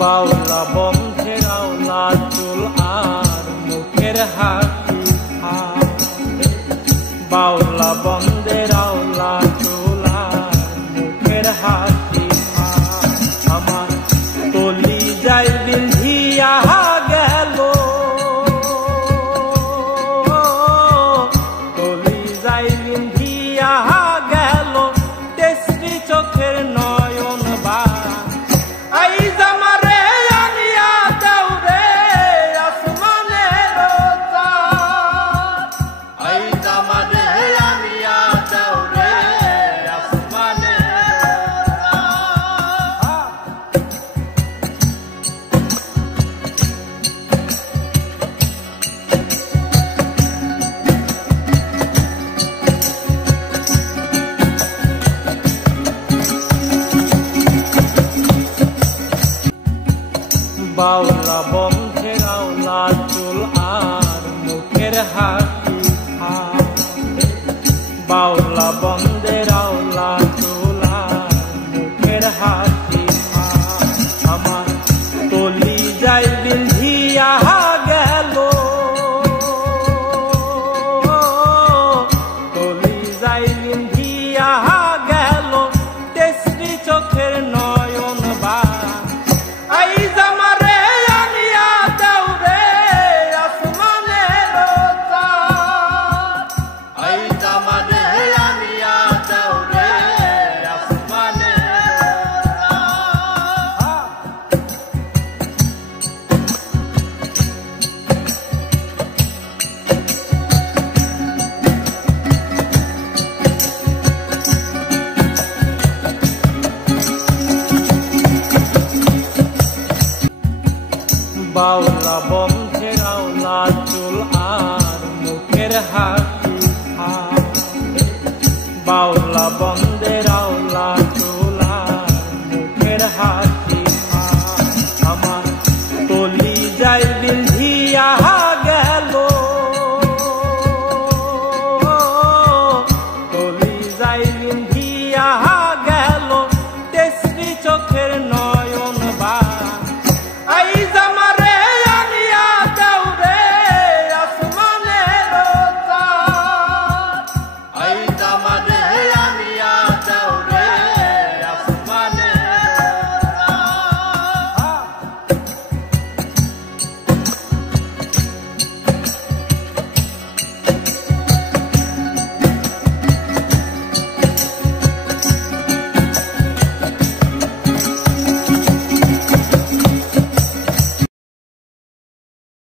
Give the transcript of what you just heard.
বাউলা বন্ধের আওলা চুল আর মুখের হাসি বাউলা বন্ধের আওলা চুল আর মুখের হাসি আমার তলি যাই বিন্ধিয়া গেল তলি যাই বিন্ধিয়া গেল তেসরি চোখের নয়ন বা বাউলা বন্ধের আওলা চুল আর মুখের হাসি বাউলা বন্ধের আওলা চুল আর মুখের হাসি আমার তলি যাই বিন্ধিয়া গেল তলি যাই বিন্ধিয়া গেল তেসরি চোখের নয়ন বা বাউলা বন্ধের আওলা চুল আর মুখের হাসি বাউলা বন্ধের আওলা চুল আর মুখের হাসি